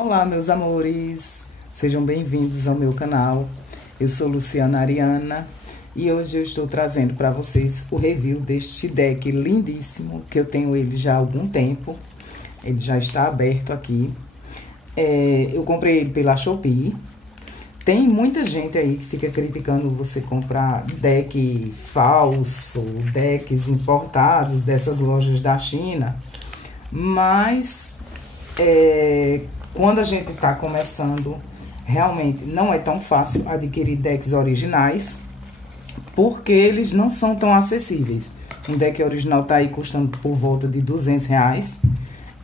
Olá, meus amores, sejam bem-vindos ao meu canal. Eu sou Luciana Ariana e hoje eu estou trazendo para vocês o review deste deck lindíssimo, que eu tenho ele já há algum tempo. Ele já está aberto aqui. Eu comprei ele pela Shopee. Tem muita gente aí que fica criticando você comprar deck falso, decks importados dessas lojas da China, mas quando a gente está começando, realmente não é tão fácil adquirir decks originais, porque eles não são tão acessíveis. Um deck original tá aí custando por volta de R$ 200,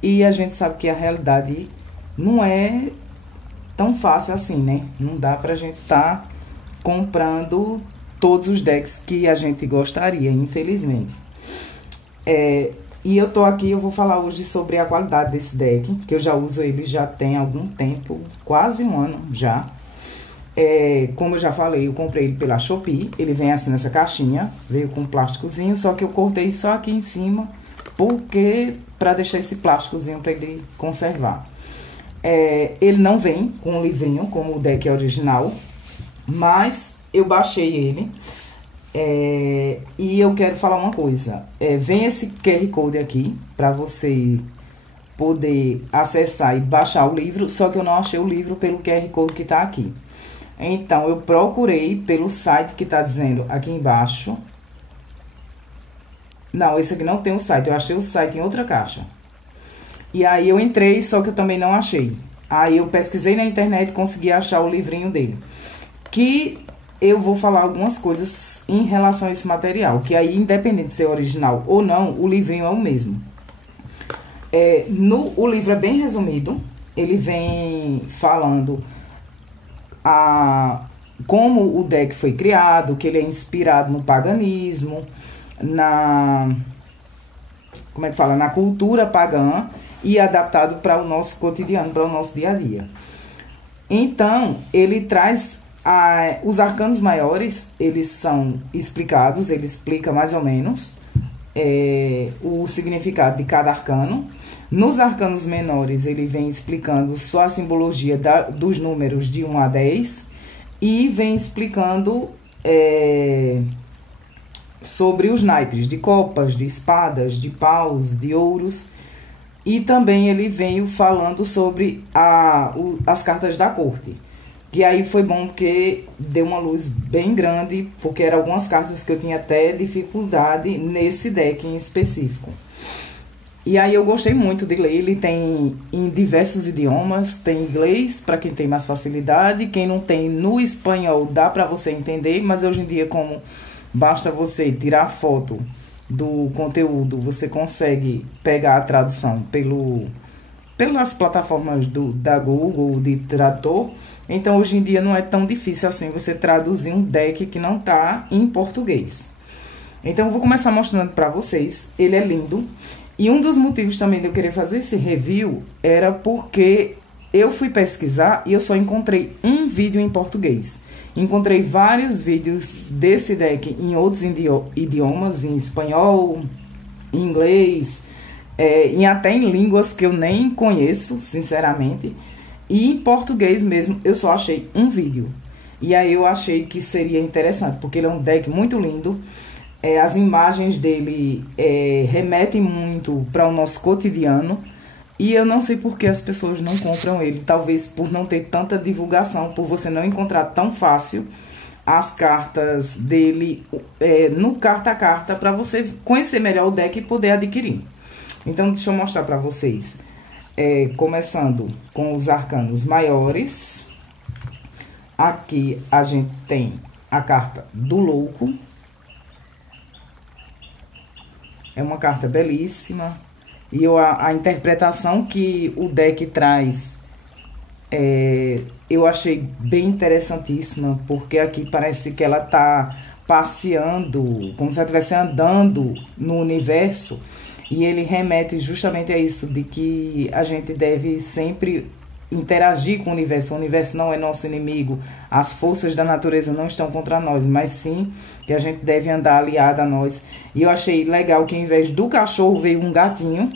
e a gente sabe que a realidade não é tão fácil assim, né? Não dá pra gente tá comprando todos os decks que a gente gostaria, infelizmente. E eu tô aqui, eu vou falar hoje sobre a qualidade desse deck, que eu já uso ele já tem algum tempo, quase um ano já. Como eu já falei, eu comprei ele pela Shopee, ele vem assim nessa caixinha, veio com um plásticozinho, só que eu cortei só aqui em cima, porque para deixar esse plásticozinho para ele conservar. Ele não vem com um livrinho, como o deck original, mas eu baixei ele. E eu quero falar uma coisa, vem esse QR Code aqui para você poder acessar e baixar o livro, só que eu não achei o livro pelo QR Code que tá aqui. Então eu procurei pelo site que tá dizendo aqui embaixo. Não, esse aqui não tem o site, eu achei o site em outra caixa. E aí eu entrei, só que eu também não achei. Aí eu pesquisei na internet e consegui achar o livrinho dele, que eu vou falar algumas coisas em relação a esse material, que aí, independente de ser original ou não, o livrinho é o mesmo. O livro é bem resumido, ele vem falando como o deck foi criado, que ele é inspirado no paganismo, como é que fala? Na cultura pagã, e adaptado para o nosso cotidiano, para o nosso dia a dia. Então, ele traz os arcanos maiores, eles são explicados, ele explica mais ou menos o significado de cada arcano. Nos arcanos menores, ele vem explicando só a simbologia dos números de 1 a 10 e vem explicando sobre os naipes de copas, de espadas, de paus, de ouros. E também ele veio falando sobre as cartas da corte. E aí foi bom porque deu uma luz bem grande, porque eram algumas cartas que eu tinha até dificuldade nesse deck em específico. E aí eu gostei muito de ler, ele tem em diversos idiomas, tem inglês para quem tem mais facilidade, quem não tem no espanhol dá para você entender, mas hoje em dia, como basta você tirar foto do conteúdo, você consegue pegar a tradução pelas plataformas da Google, de tradutor. Então, hoje em dia, não é tão difícil assim você traduzir um deck que não tá em português. Então, eu vou começar mostrando para vocês. Ele é lindo. E um dos motivos também de eu querer fazer esse review era porque eu fui pesquisar e eu só encontrei um vídeo em português. Encontrei vários vídeos desse deck em outros idiomas, em espanhol, em inglês, e até em línguas que eu nem conheço, sinceramente. E em português mesmo, eu só achei um vídeo. E aí eu achei que seria interessante, porque ele é um deck muito lindo. As imagens dele remetem muito para o nosso cotidiano. E eu não sei por que as pessoas não compram ele. Talvez por não ter tanta divulgação, por você não encontrar tão fácil as cartas dele no carta a carta, para você conhecer melhor o deck e poder adquirir. Então, deixa eu mostrar para vocês. Começando com os arcanos maiores. Aqui a gente tem a carta do louco. É uma carta belíssima. E a interpretação que o deck traz, eu achei bem interessantíssima, porque aqui parece que ela tá passeando, como se ela estivesse andando no universo. E ele remete justamente a isso, de que a gente deve sempre interagir com o universo não é nosso inimigo, as forças da natureza não estão contra nós, mas sim que a gente deve andar aliado a nós. E eu achei legal que ao invés do cachorro veio um gatinho,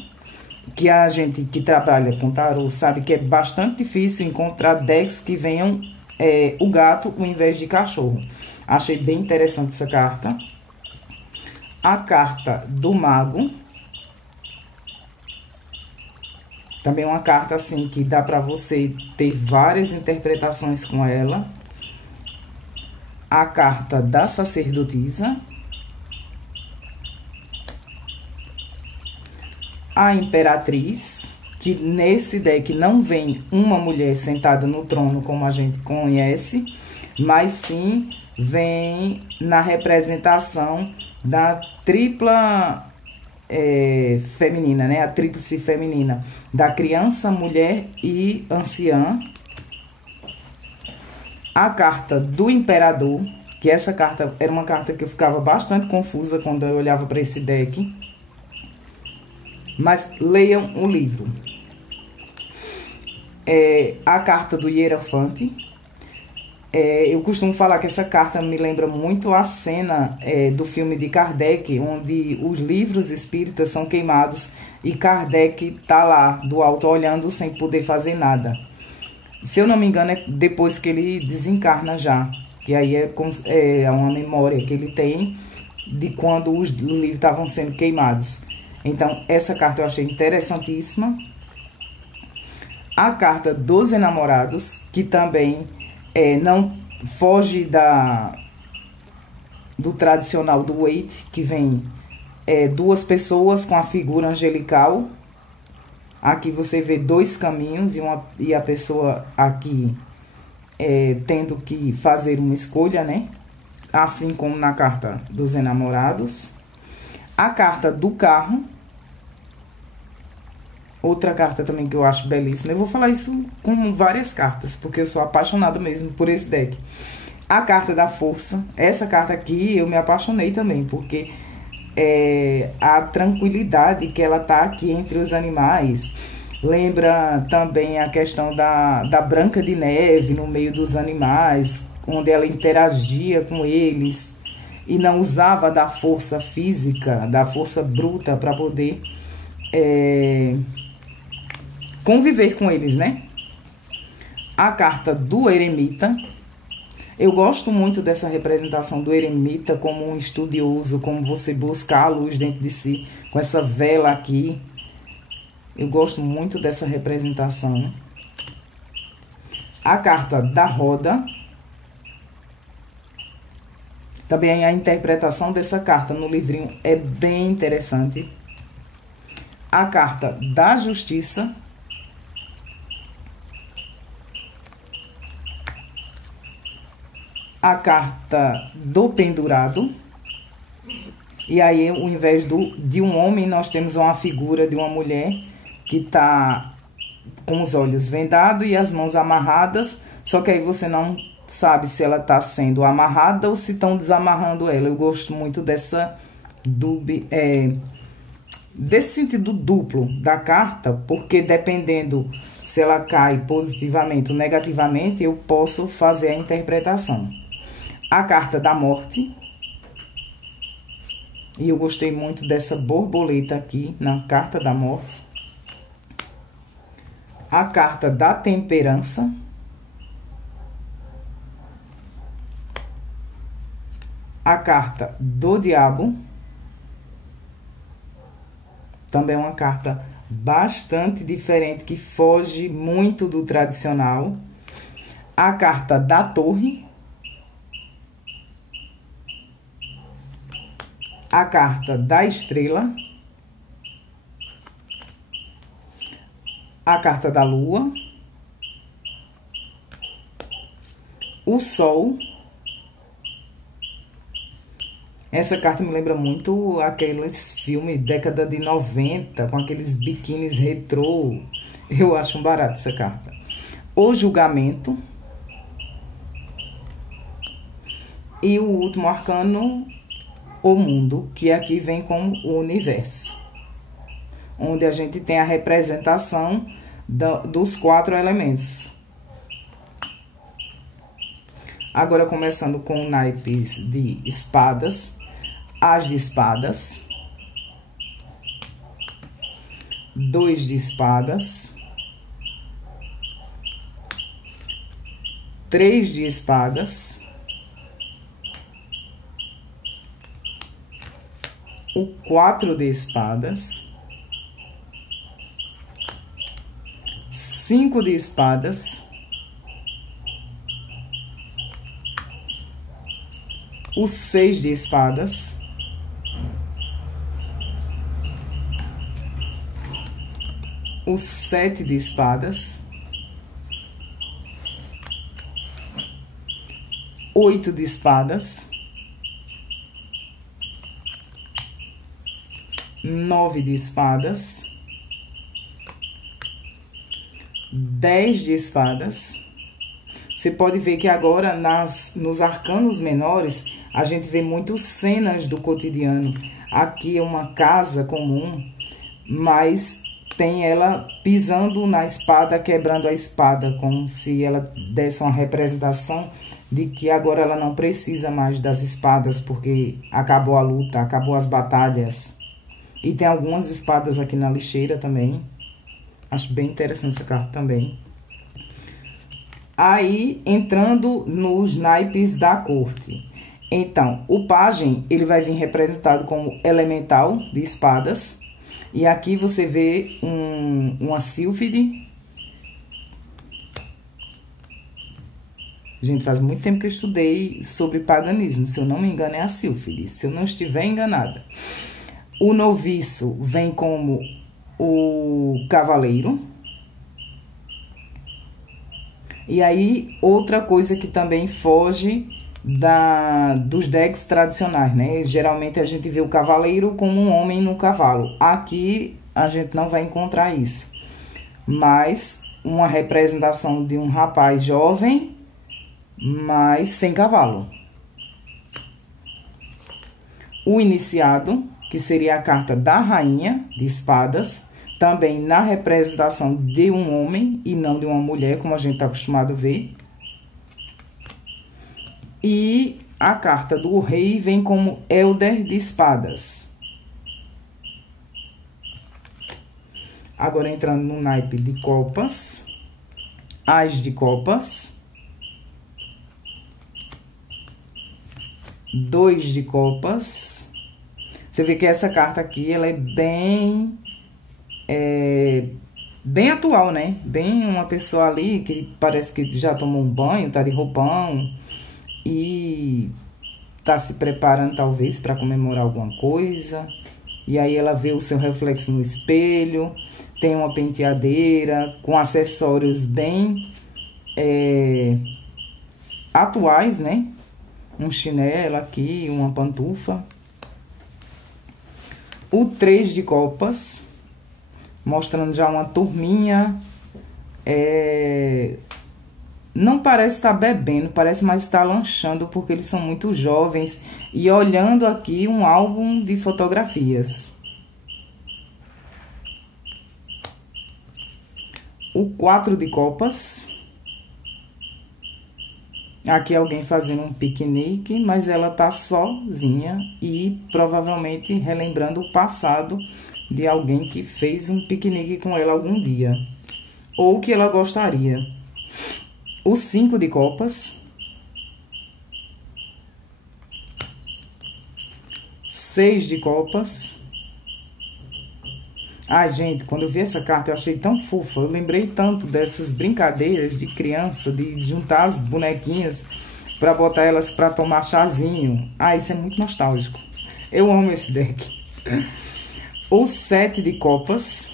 que a gente que trabalha com tarô sabe que é bastante difícil encontrar decks que venham o gato ao invés de cachorro. Achei bem interessante essa carta. A carta do mago. Também uma carta assim que dá para você ter várias interpretações com ela. A carta da sacerdotisa. A imperatriz, que nesse deck não vem uma mulher sentada no trono como a gente conhece, mas sim vem na representação da tripla feminina, né? A tríplice feminina, da criança, mulher e anciã. A carta do imperador, que essa carta era uma carta que eu ficava bastante confusa quando eu olhava para esse deck. Mas leiam o livro. A carta do Hierofante. Eu costumo falar que essa carta me lembra muito a cena do filme de Kardec, onde os livros espíritas são queimados e Kardec tá lá do alto olhando sem poder fazer nada. Se eu não me engano, é depois que ele desencarna já. Que aí é uma memória que ele tem de quando os livros estavam sendo queimados. Então, essa carta eu achei interessantíssima. A carta dos enamorados, que também não foge do tradicional do Waite, que vem duas pessoas com a figura angelical. Aqui você vê dois caminhos e a pessoa aqui tendo que fazer uma escolha, né? Assim como na carta dos enamorados. A carta do carro. Outra carta também que eu acho belíssima. Eu vou falar isso com várias cartas, porque eu sou apaixonada mesmo por esse deck. A carta da força. Essa carta aqui eu me apaixonei também, porque a tranquilidade que ela tá aqui entre os animais. Lembra também a questão da Branca de Neve no meio dos animais, onde ela interagia com eles e não usava da força física, da força bruta para poder conviver com eles, né? A carta do eremita. Eu gosto muito dessa representação do eremita como um estudioso, como você buscar a luz dentro de si, com essa vela aqui. Eu gosto muito dessa representação. A carta da roda. Também a interpretação dessa carta no livrinho é bem interessante. A carta da justiça. A carta do pendurado. E aí, ao invés de um homem, nós temos uma figura de uma mulher que está com os olhos vendados e as mãos amarradas. Só que aí você não sabe se ela está sendo amarrada ou se estão desamarrando ela. Eu gosto muito desse sentido duplo da carta, porque dependendo se ela cai positivamente ou negativamente, eu posso fazer a interpretação. A carta da morte. E eu gostei muito dessa borboleta aqui na carta da morte. A carta da temperança. A carta do diabo. Também é uma carta bastante diferente, que foge muito do tradicional. A carta da torre. A carta da estrela. A carta da lua. O sol. Essa carta me lembra muito aqueles filmes década de 90, com aqueles biquínis retrô. Eu acho um barato essa carta. O julgamento. E o último arcano, o mundo, que aqui vem como o universo, onde a gente tem a representação dos 4 elementos. Agora, começando com naipes de espadas, as de espadas, 2 de espadas, 3 de espadas, o 4 de espadas, 5 de espadas, o 6 de espadas, o 7 de espadas, 8 de espadas, 9 de espadas, 10 de espadas. Você pode ver que agora nos arcanos menores a gente vê muito cenas do cotidiano. Aqui é uma casa comum, mas tem ela pisando na espada, quebrando a espada, como se ela desse uma representação de que agora ela não precisa mais das espadas, porque acabou a luta, acabou as batalhas. E tem algumas espadas aqui na lixeira também. Acho bem interessante essa carta também. Aí, entrando nos naipes da corte. Então, o pajem, ele vai vir representado como elemental de espadas. E aqui você vê uma sílfide. Gente, faz muito tempo que eu estudei sobre paganismo. Se eu não me engano, é a sílfide. Se eu não estiver enganada. O noviço vem como o cavaleiro. E aí, outra coisa que também foge dos decks tradicionais, né? Geralmente a gente vê o cavaleiro como um homem no cavalo. Aqui a gente não vai encontrar isso. Mas uma representação de um rapaz jovem, mas sem cavalo. O iniciado, que seria a carta da rainha de espadas, também na representação de um homem e não de uma mulher, como a gente está acostumado a ver. E a carta do rei vem como Elder de espadas. Agora entrando no naipe de copas, As de copas, 2 de copas. Você vê que essa carta aqui, ela é bem atual, né? Bem uma pessoa ali que parece que já tomou um banho, tá de roupão e tá se preparando talvez para comemorar alguma coisa. E aí ela vê o seu reflexo no espelho, tem uma penteadeira com acessórios bem atuais, né? Um chinelo aqui, uma pantufa. O 3 de copas, mostrando já uma turminha. Não parece estar bebendo, parece mais estar lanchando, porque eles são muito jovens. E olhando aqui um álbum de fotografias. O 4 de copas. Aqui alguém fazendo um piquenique, mas ela tá sozinha e provavelmente relembrando o passado de alguém que fez um piquenique com ela algum dia. Ou que ela gostaria. O 5 de copas. 6 de copas. Ai, gente, quando eu vi essa carta eu achei tão fofa. Eu lembrei tanto dessas brincadeiras de criança, de juntar as bonequinhas pra botar elas pra tomar chazinho. Ah, isso é muito nostálgico. Eu amo esse deck. O 7 de copas.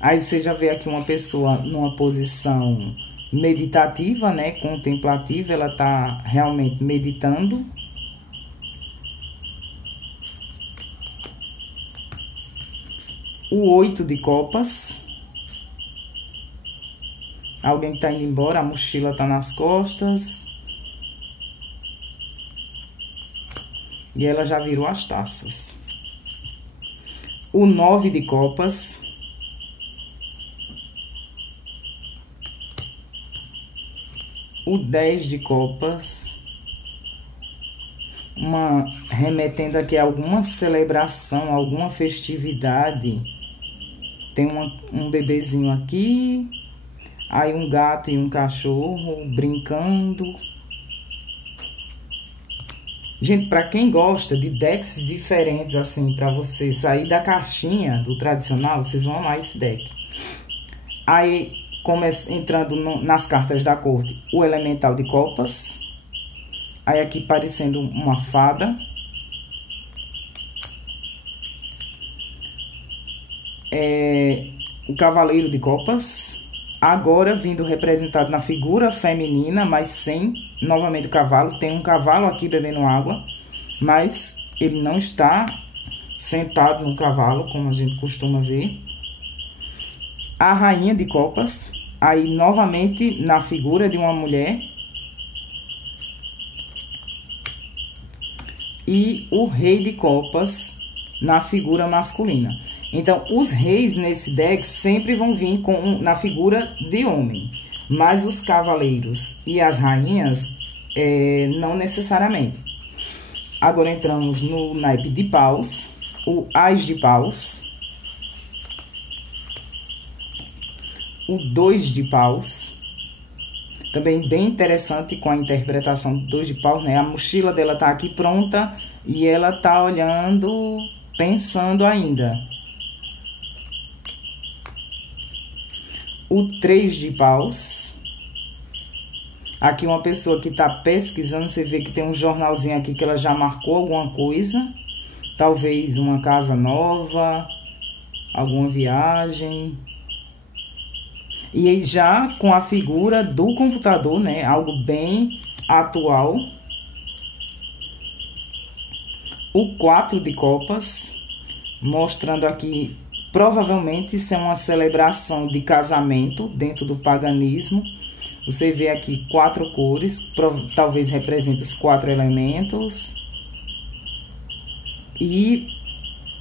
Aí você já vê aqui uma pessoa numa posição meditativa, né? Contemplativa, ela tá realmente meditando. O 8 de copas. Alguém que tá indo embora, a mochila tá nas costas. E ela já virou as taças. O 9 de copas. O 10 de copas. remetendo aqui a alguma celebração, alguma festividade. Tem um bebezinho aqui, aí um gato e um cachorro brincando. Gente, para quem gosta de decks diferentes, assim, para você sair da caixinha do tradicional, vocês vão amar esse deck. Aí, entrando nas cartas da corte, o Elemental de Copas. Aí aqui parecendo uma fada. O Cavaleiro de Copas. Agora vindo representado na figura feminina, mas sem, novamente, o cavalo. Tem um cavalo aqui bebendo água, mas ele não está sentado no cavalo, como a gente costuma ver. A Rainha de Copas, aí novamente na figura de uma mulher. E o Rei de Copas na figura masculina. Então, os reis nesse deck sempre vão vir na figura de homem. Mas os cavaleiros e as rainhas, não necessariamente. Agora entramos no naipe de paus, o As de paus, o 2 de paus. Também bem interessante com a interpretação do 2 de paus, né? A mochila dela tá aqui pronta e ela tá olhando, pensando ainda. O 3 de paus. Aqui uma pessoa que está pesquisando, você vê que tem um jornalzinho aqui que ela já marcou alguma coisa. Talvez uma casa nova, alguma viagem. E aí já com a figura do computador, né? Algo bem atual. O 4 de copas, mostrando aqui... Provavelmente isso é uma celebração de casamento dentro do paganismo. Você vê aqui 4 cores, talvez represente os 4 elementos. E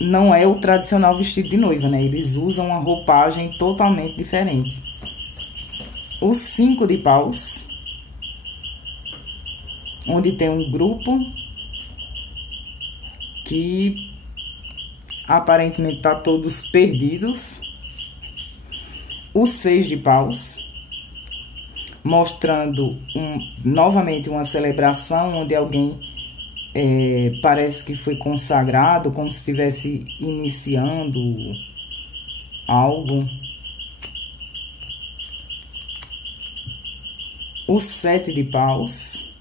não é o tradicional vestido de noiva, né? Eles usam uma roupagem totalmente diferente. O 5 de paus, onde tem um grupo que... aparentemente tá todos perdidos. O 6 de paus, mostrando novamente uma celebração onde alguém parece que foi consagrado, como se estivesse iniciando algo. O 7 de paus.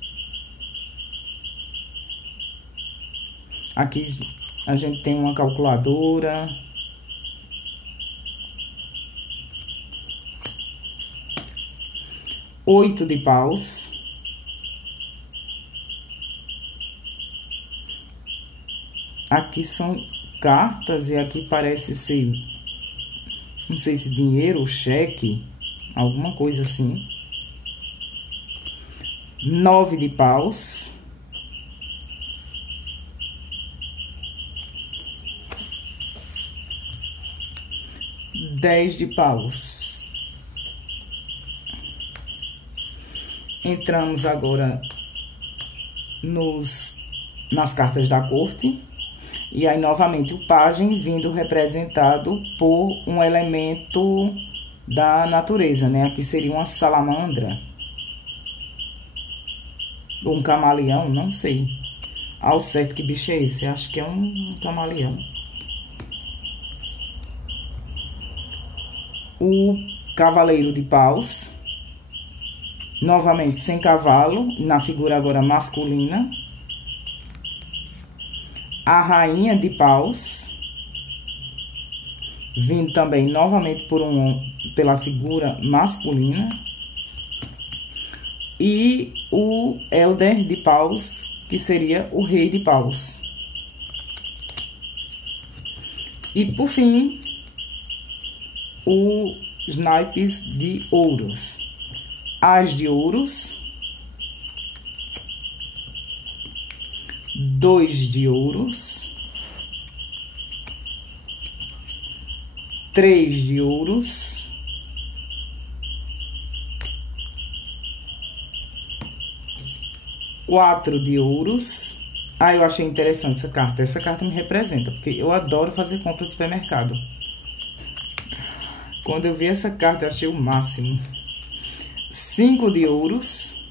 Aqui a gente tem uma calculadora. Oito de paus. Aqui são cartas e aqui parece ser, não sei se dinheiro ou cheque, alguma coisa assim. 9 de paus. Dez de paus. Entramos agora nas cartas da corte. E aí, novamente, o pajem vindo representado por um elemento da natureza, né? Aqui seria uma salamandra. Ou um camaleão, não sei. Ao certo, que bicho é esse? Acho que é um camaleão. O cavaleiro de paus. Novamente, sem cavalo, na figura agora masculina. A rainha de paus, vindo também novamente pela figura masculina. E o Elder de paus, que seria o rei de paus. E por fim, os naipes de ouros. As de ouros. 2 de ouros, 3 de ouros, 4 de ouros, Ah, eu achei interessante essa carta. Essa carta me representa, porque eu adoro fazer compra no supermercado. Quando eu vi essa carta, eu achei o máximo. 5 de ouros.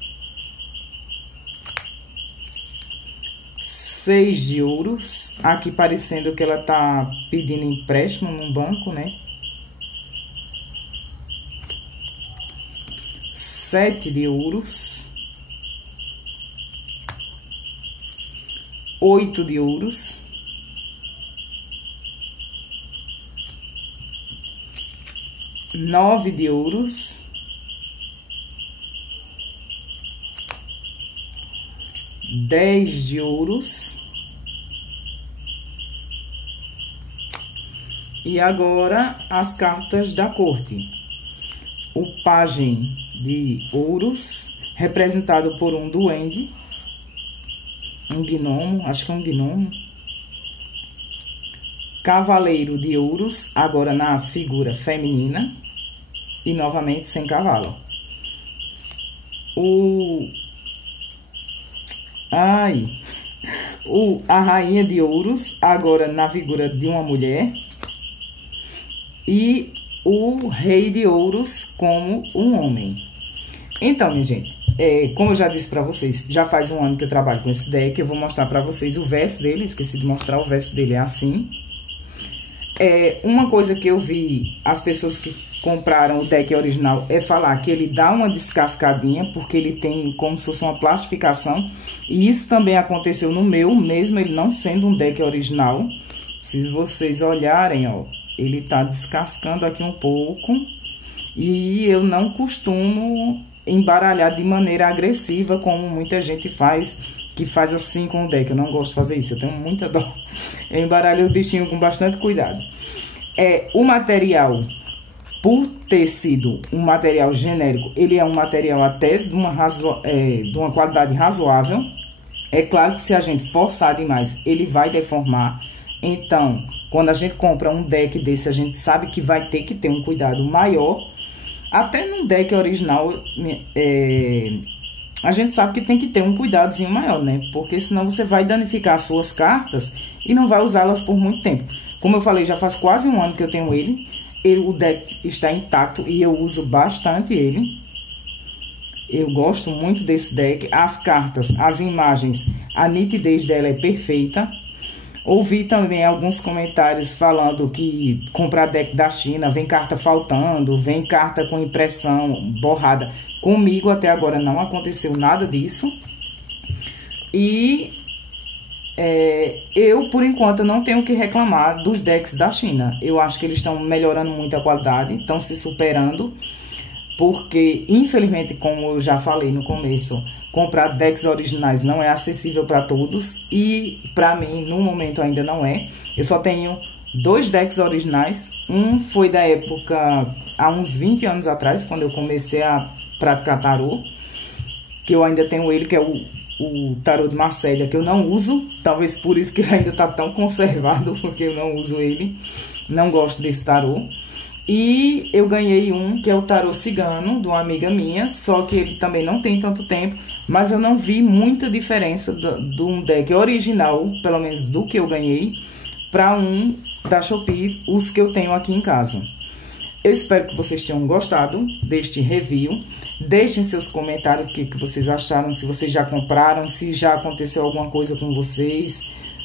6 de ouros. Aqui parecendo que ela tá pedindo empréstimo num banco, né? 7 de ouros. 8 de ouros. 9 de ouros. 10 de ouros. E agora as cartas da corte. O pajem de ouros, representado por um duende. Um gnomo, acho que é um gnomo. Cavaleiro de ouros, agora na figura feminina. E novamente sem cavalo. A rainha de ouros, agora na figura de uma mulher. E o rei de ouros como um homem. Então, minha gente, como eu já disse pra vocês, já faz um ano que eu trabalho com esse deck. Eu vou mostrar pra vocês o verso dele. Esqueci de mostrar, o verso dele é assim. Uma coisa que eu vi as pessoas que compraram o deck original é falar que ele dá uma descascadinha, porque ele tem como se fosse uma plastificação. E isso também aconteceu no meu, mesmo ele não sendo um deck original. Se vocês olharem, ó, ele tá descascando aqui um pouco. E eu não costumo embaralhar de maneira agressiva, como muita gente faz, que faz assim com o deck. Eu não gosto de fazer isso, eu tenho muita dó. Eu embaralho os bichinhos com bastante cuidado. O material, por ter sido um material genérico, ele é um material até de uma qualidade razoável. É claro que se a gente forçar demais, ele vai deformar. Então, quando a gente compra um deck desse, a gente sabe que vai ter que ter um cuidado maior. Até no deck original, a gente sabe que tem que ter um cuidadozinho maior, né? Porque senão você vai danificar as suas cartas e não vai usá-las por muito tempo. Como eu falei, já faz quase um ano que eu tenho ele. O deck está intacto e eu uso bastante ele. Eu gosto muito desse deck. As cartas, as imagens, a nitidez dela é perfeita. Ouvi também alguns comentários falando que comprar deck da China vem carta faltando, vem carta com impressão borrada. Comigo até agora não aconteceu nada disso. E eu, por enquanto, não tenho o que reclamar dos decks da China. Eu acho que eles estão melhorando muito a qualidade, estão se superando. Porque, infelizmente, como eu já falei no começo, comprar decks originais não é acessível para todos. E, para mim, no momento ainda não é. Eu só tenho 2 decks originais. Um foi da época, há uns 20 anos atrás, quando eu comecei a praticar tarô. Que eu ainda tenho ele, que é o tarô de Marsella, que eu não uso. Talvez por isso que ele ainda está tão conservado, porque eu não uso ele. Não gosto desse tarô. E eu ganhei um, que é o tarô cigano, de uma amiga minha, só que ele também não tem tanto tempo, mas eu não vi muita diferença de um deck original, pelo menos do que eu ganhei, para um da Shopee, os que eu tenho aqui em casa. Eu espero que vocês tenham gostado deste review. Deixem seus comentários o que vocês acharam, se vocês já compraram, se já aconteceu alguma coisa com vocês,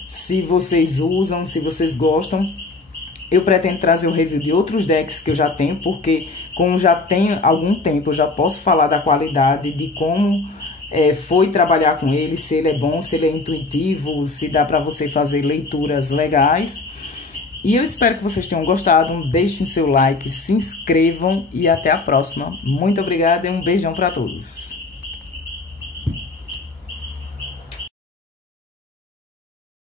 se vocês usam, se vocês gostam. Eu pretendo trazer um review de outros decks que eu já tenho, porque como já tenho algum tempo, eu já posso falar da qualidade, de como foi trabalhar com ele, se ele é bom, se ele é intuitivo, se dá para você fazer leituras legais. E eu espero que vocês tenham gostado, deixem seu like, se inscrevam e até a próxima. Muito obrigada e um beijão para todos.